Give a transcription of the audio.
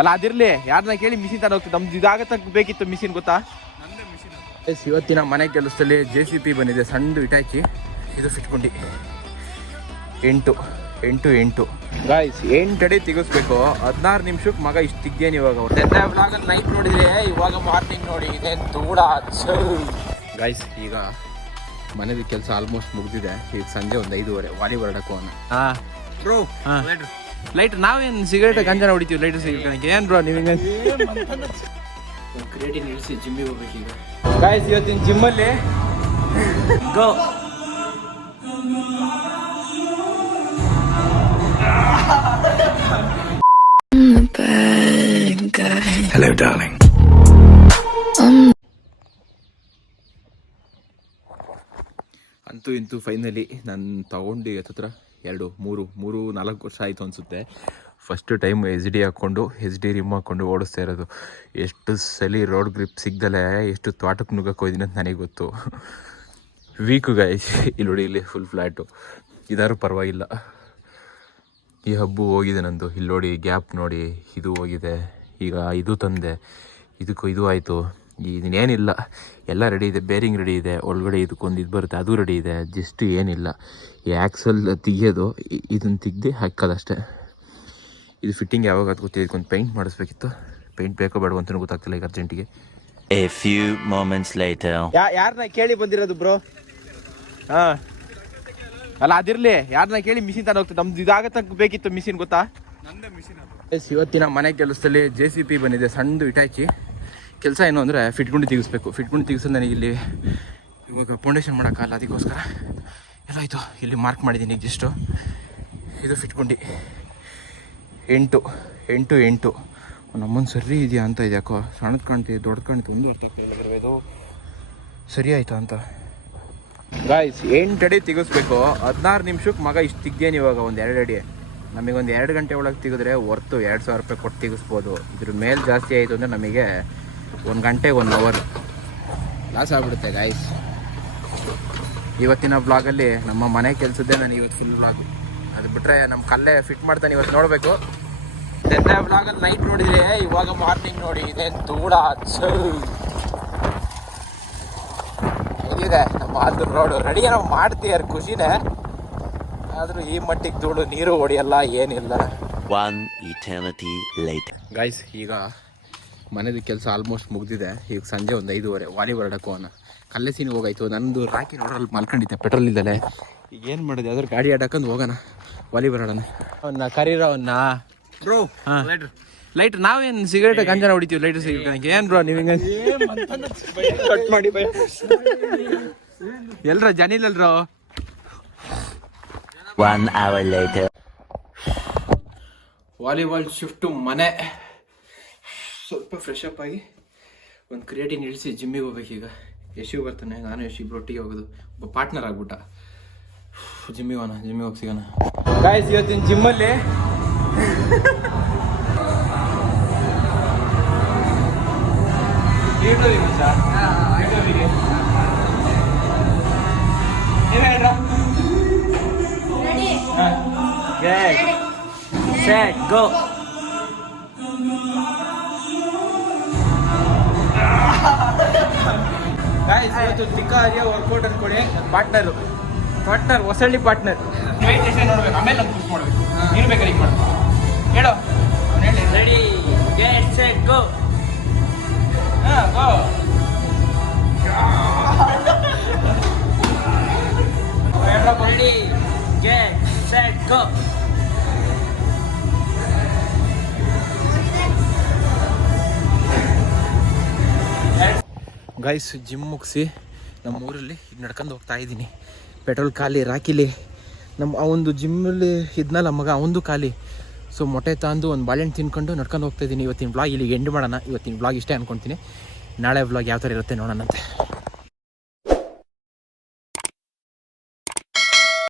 ಅಲ್ಲ ಅದಿರ್ಲಿ ಯಾರನ್ನ ಕೇಳಿ ಮಿಷಿನ್ ತರ ಹೋಗ್ತದೆ ನಮ್ದು ಇದಾಗತ್ತ ಬೇಕಿತ್ತು ಮಿಷಿನ್ ಗೊತ್ತಾ? ಎಸ್ ಇವತ್ತಿನ ಮನೆ ಕೆಲಸದಲ್ಲಿ ಜೆ ಸಿ ಪಿ ಬಂದಿದೆ ಸಣ್ಣ ಇಟಾಚಿ ಇದು ಸಿಟ್ಕೊಂಡು. ಎಂಟು ಎಂಟು ಎಂಟು. ಗಾಯ್ಸ್ ಎಂಟು ಅಡಿ ತೆಗಿಸ್ಬೇಕು. ಹದಿನಾರು ನಿಮಿಷಕ್ಕೆ ಮಗ ಇಷ್ಟು ತಿಗ್ಗೇನು ಇವಾಗ ಅವ್ರು ನೈಟ್ ನೋಡಿದ್ರೆ? ಇವಾಗ ಮಾರ್ನಿಂಗ್ ನೋಡಿ. ಇದೆ ದೂಡ? ಗಾಯ್ಸ್ ಈಗ ಮನೆದ ಕೆಲಸ ಆಲ್ಮೋಸ್ಟ್ ಮುಗಿದಿದೆ. ಈಗ ಸಂಜೆ ಒಂದು ಐದುವರೆ ವಾಲಿಬಾಲ್ ಹೊರಡಕ್ಕೂ ಅವನು ಹಾಂ. ಲೈಟ್ ನಾವೇನು ಸಿಗರೇಟ್ ಗಂಜನ ಹೊಡಿತೀವಿ ಲೈಟ್ ಸಿಗರೇಟ್ ಏನು ಬ್ರೋ ನೀವು ಹಿಂಗೆ ಕ್ರಿಯೇಟಿವ್ ನಿಲ್ಲಿಸಿ ಜಿಮ್ಮಿಗೆ ಹೋಗ್ಬೇಕು ಈಗ. ಗಾಯ್ಸ್ ಇವತ್ತಿನ ಜಿಮ್ಮಲ್ಲಿ ಗೋ Hello, darling. ಅಂತೂ ಇಂತೂ ಫೈನಲಿ ನಾನು ತಗೊಂಡು ಹತ್ರ. ಎರಡು, ಮೂರು ಮೂರು, ನಾಲ್ಕು ವರ್ಷ ಆಯಿತು ಅನಿಸುತ್ತೆ. ಫಸ್ಟ್ ಟೈಮ್ ಎಚ್ ಡಿ ಹಾಕ್ಕೊಂಡು ಎಚ್ ಡಿ ರಿಮ್ ಹಾಕ್ಕೊಂಡು ಓಡಿಸ್ತಾ ಇರೋದು. ಎಷ್ಟು ಸಲಿ ರೋಡ್ ಗ್ರಿಪ್ ಸಿಗ್ದಲೆ, ಎಷ್ಟು ತೋಟಕ್ಕೆ ನುಗ್ಗಕ್ಕೆ ಅಂತ ನನಗೆ ಗೊತ್ತು. ವೀಕು ಗಾಯ್ಸ್ ಇಲ್ಲಿ ನೋಡಿ, ಇಲ್ಲಿ ಫುಲ್ ಫ್ಲ್ಯಾಟು ಇದಾರು ಪರವಾಗಿಲ್ಲ. ಈ ಹಬ್ಬು ಹೋಗಿದೆ ನಂದು. ಇಲ್ಲಿ ನೋಡಿ ಗ್ಯಾಪ್ ನೋಡಿ, ಇದು ಹೋಗಿದೆ. ಈಗ ಇದು ತಂದೆ. ಇದಕ್ಕೂ ಇದು ಆಯಿತು. ಇದನ್ನೇನಿಲ್ಲ ಎಲ್ಲ ರೆಡಿ ಇದೆ ಬೇರಿಂಗ್ ರೆಡಿ ಇದೆ ಒಳಗಡೆ ಇದಕ್ಕೊಂದು ಇದು ಬರುತ್ತೆ ಅದು ರೆಡಿ ಇದೆ ಜಸ್ಟ್ ಏನಿಲ್ಲ. ಈ ಆ್ಯಕ್ಸಲ್ ತೆಗಿಯೋದು ಇದನ್ನು ತೆಗ್ದು ಹಾಕೋದಷ್ಟೇ. ಇದು ಫಿಟ್ಟಿಂಗ್ ಯಾವಾಗ ಅದು ಗೊತ್ತಿದೆ ಇದಕ್ಕೊಂದು ಪೇಂಟ್ ಮಾಡಿಸ್ಬೇಕಿತ್ತು. ಪೇಂಟ್ ಬೇಕೋ ಬೇಡ ಅಂತಲೂ ಗೊತ್ತಾಗ್ತಿಲ್ಲ ಈಗ ಅರ್ಜೆಂಟಿಗೆ ಎ ಫ್ಯೂ ಮೊಮೆಂಟ್ಸ್ ಲೈಟ್ ಯಾ ಯಾರನ್ನ ಕೇಳಿ ಬಂದಿರೋದು ಬ್ರೋ ಹಾಂ. ಅಲ್ಲ ಅದಿರಲಿ. ಯಾರನ್ನ ಕೇಳಿ ಮಿಷಿನ್ ತಾನು ಹೋಗ್ತದೆ ನಮ್ದು ಇದಾಗತ್ತ ಬೇಕಿತ್ತು ಮಿಷಿನ್ ಗೊತ್ತಾ? ಎಸ್ ಇವತ್ತಿನ ಮನೆ ಕೆಲಸದಲ್ಲಿ ಜೆ ಸಿ ಪಿ ಬಂದಿದೆ ಸಣ್ಣದು ಇಟಾಚಿ ಕೆಲಸ ಏನು ಅಂದರೆ ಫಿಟ್ಗುಂಡಿ ತೆಗಿಸ್ಬೇಕು. ಫಿಟ್ಗುಂಡಿ ತೆಗಿಸೋದು ನನಗೆ ಇಲ್ಲಿ ಇವಾಗ ಫೌಂಡೇಶನ್ ಮಾಡೋಕ್ಕಲ್ಲ, ಅದಕ್ಕೋಸ್ಕರ ಎಲ್ಲ ಆಯಿತು. ಇಲ್ಲಿ ಮಾರ್ಕ್ ಮಾಡಿದ್ದೀನಿ ಜಸ್ಟು ಇದು ಫಿಟ್ಗುಂಡಿ. ಎಂಟು ಎಂಟು ಎಂಟು. ನಮ್ಮನ್ನು ಸರಿ ಇದೆಯಾ ಅಂತ ಇದೆ ಯಾಕೋ? ಸಣ್ಣದು ಕಾಣ್ತಿದೆ ದೊಡ್ಡದು ಕಾಣ್ತಿದೆ ಒಂದು ಇದು. ಸರಿ ಆಯಿತು ಅಂತ. ಗಾಯ್ಸ್ ಎಂಟು ಅಡಿ ತೆಗಿಸ್ಬೇಕು. ಹದಿನಾರು ನಿಮಿಷಕ್ಕೆ ಮಗ ಇಷ್ಟು ತೆಗ್ದೇನು ಇವಾಗ ಒಂದು ಎರಡು ಅಡಿ. ನಮಗೊಂದು ಎರಡು ಗಂಟೆ ಒಳಗೆ ತೆಗೆದ್ರೆ ಹೊರ್ತು ಎರಡು ಸಾವಿರ ರೂಪಾಯಿ ಕೊಟ್ಟು ತೆಗಿಸ್ಬೋದು. ಇದ್ರ ಮೇಲೆ ಜಾಸ್ತಿ ಆಯಿತು ಅಂದರೆ ನಮಗೆ ಒಂದು ಗಂಟೆಗೆ ಒನ್ ಅವರ್ ಲಾಸ್ ಆಗ್ಬಿಡುತ್ತೆ ಗಾಯ್ಸ್ ಇವತ್ತಿನ ಬ್ಲಾಗಲ್ಲಿ ನಮ್ಮ ಮನೆ ಕೆಲಸದ್ದೇ ನಾನು ಇವತ್ತು ಫುಲ್ ಬ್ಲಾಗು ಅದು ಬಿಟ್ಟರೆ ನಮ್ಮ ಕಲ್ಲೇ ಫಿಟ್ ಮಾಡ್ತಾನೆ ಇವತ್ತು ನೋಡಬೇಕು. ನಿನ್ನೆ ಬ್ಲಾಗಲ್ಲಿ ನೈಟ್ ನೋಡಿದ್ರೆ? ಇವಾಗ ಮಾರ್ನಿಂಗ್ ನೋಡಿ ಇದೆ ದೂಡ ಛೂ. ಹೇಗಿದೆ? ನಮ್ಮ ಅದು ರೋಡು ರೆಡಿ ಏನೋ ಮಾಡ್ತೀಯಾರ ಖುಷಿನೇ. ಆದರೂ ಈ ಮಟ್ಟಿಗೆ ಧೂಳು ನೀರು ಹೊಡಿಯಲ್ಲ ಏನಿಲ್ಲ. ಒನ್ ಇಟರ್ನಿಟಿ ಲೈಟ್ ಗಾಯ್ಸ್ ಈಗ ಮನೆದು ಕೆಲಸ ಆಲ್ಮೋಸ್ಟ್ ಮುಗಿದಿದೆ. ಈಗ ಸಂಜೆ ಒಂದು ಐದೂವರೆ ವಾಲಿಬಾಲ್ ಹೊರಡಕ್ಕೂ ಅವನ. ಕಲ್ಲೆಸಿನ ಹೋಗಾಯ್ತು ನನ್ನದು ರಾಕಿ ರೋಡಲ್ಲಿ ಮಲ್ಕೊಂಡಿದ್ದೆ ಪೆಟ್ರೋಲ್ ಇದ್ದಲೆ ಈಗ ಏನು ಮಾಡಿದೆ ಯಾವ್ದಾದ್ರು ಗಾಡಿ ಆಡಕ್ಕಂದು ಹೋಗೋಣ ವಾಲಿಬಾಲ್ ಆಡೋಣ. ಅವನ್ನ ಕರೀರೋ ಅವನ್ನ. ಬ್ರೋ ಲೈಟ್ ನಾವೇನು ಸಿಗರೇಟ್ ಗಂಜನ ಹೊಡಿತೀವಿ ಲೈಟ್ ಸಿಗರೇಟ್ ಏನು ಬ್ರೋ ನೀವು ಹಿಂಗೆ ಕಟ್ ಮಾಡಿ ಬೈ ಎಲ್ರ hour ಲೈಟ್ ವಾಲಿಬಾಲ್ ಶಿಫ್ಟು ಮನೆ. ಸ್ವಲ್ಪ ಫ್ರೆಶ್ ಅಪ್ ಆಗಿ ಒಂದು ಕ್ರಿಯೇಟಿನ್ ಇಳಿಸಿ ಜಿಮ್ಮಿಗೆ ಹೋಗ್ಬೇಕೀಗ ಯಶು ಬರ್ತಾನೆ ನಾನು ಯಶು ಒಟ್ಟಿಗೆ ಹೋಗೋದು. ಒಬ್ಬ ಪಾರ್ಟ್ನರ್ ಆಗ್ಬಿಟ್ಟ. ಜಿಮ್ಮಿಗೆ ಹೋಗೋಣ ಜಿಮ್ಮಿಗೆ ಹೋಗಿ ಸಿಗೋಣ. ಗಾಯ್ಸ್ ಇವತ್ತಿನ ಜಿಮ್ಮಲ್ಲಿ Set, go. ಇವತ್ತು ತಿಕ್ಕ ಹರಿಯ ವರ್ಕೌಟ್ ಅನ್ಕೊಳ್ಳಿ ಪಾರ್ಟ್ನರು ಪಾರ್ಟ್ನರ್ ಹೊಸಳ್ಳಿ ಪಾರ್ಟ್ನರ್ ಆಮೇಲೆ ಪುಷ್ ಮಾಡ್ಬೇಕು. ಗೈಸ್ ಜಿಮ್ ಮುಗಿಸಿ ನಮ್ಮ ಊರಲ್ಲಿ ನಡ್ಕೊಂಡು ಹೋಗ್ತಾ ಇದ್ದೀನಿ. ಪೆಟ್ರೋಲ್ ಖಾಲಿ ರಾಕಿಲಿ ನಮ್ಮ ಆ ಒಂದು ಜಿಮ್ಮಲ್ಲಿ ಇದ್ನಲ್ಲ ಮಗ, ಅವಂದು ಖಾಲಿ. ಸೊ ಮೊಟ್ಟೆ ತಂದು ಒಂದು ಬಾಳೆಹಣ್ಣು ತಿನ್ಕೊಂಡು ನಡ್ಕೊಂಡು ಹೋಗ್ತಾ ಇದ್ದೀನಿ. ಇವತ್ತಿನ ಬ್ಲಾಗ್ ಇಲ್ಲಿಗೆ ಎಂಡ್ ಮಾಡೋಣ. ಇವತ್ತಿನ ಬ್ಲಾಗ್ ಇಷ್ಟೇ ಅಂದ್ಕೊತೀನಿ ನಾಳೆ ಬ್ಲಾಗ್ ಯಾವ ಥರ ಇರುತ್ತೆ ನೋಡೋಣಂತೆ.